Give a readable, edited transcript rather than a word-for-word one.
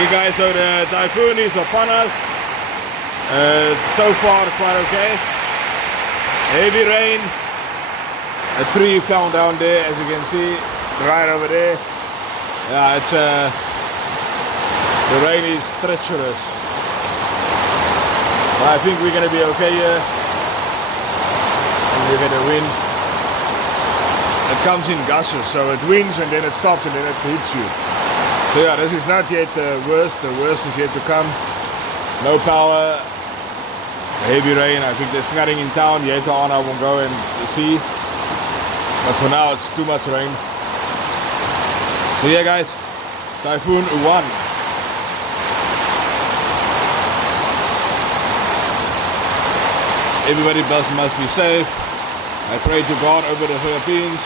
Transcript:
Okay guys, so the typhoon is upon us. So far quite okay. Heavy rain. A tree fell down there, as you can see, right over there. Yeah, it's the rain is treacherous. But I think we're gonna be okay here. And look at the wind. It comes in gusts, so it winds and then it stops and then it hits you. So yeah, this is not yet the worst is yet to come. No power, heavy rain. I think there's flooding in town. Later on I will go and see. But for now it's too much rain. So yeah guys, Typhoon Uwan. Everybody must be safe. I pray to God over the Philippines.